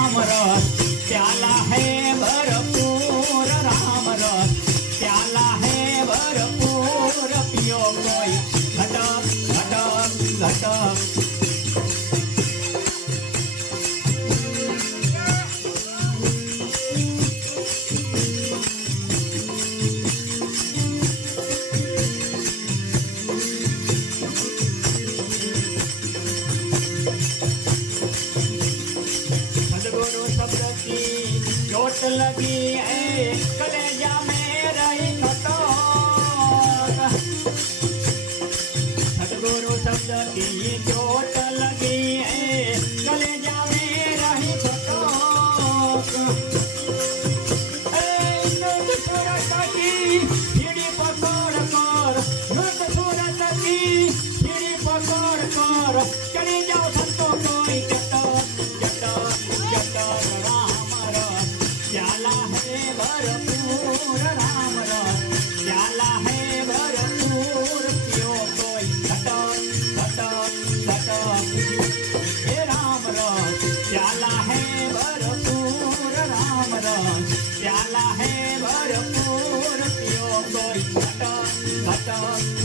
राम रस प्याला है भरपूर राम रस प्याला है भरपूर पियो कोई घटक घटक घटक चोट लगी है कलेजा में रही खटोट सदगुरु शब्द की चोट लगी है कलेजा में रही खटोट नृत सूरत की सीढ़ी पकड़ कर नृत सूरत की सीढ़ी पकड़ कर चली जाओ संतों कोई चटक चटक चटक राम रस प्याला है भरपूर राम रस प्याला है भरपूर पियो कोई घटक घटक घटक हे राम रस प्याला है भरपूर राम रस प्याला है भरपूर पियो कोई घटक घटक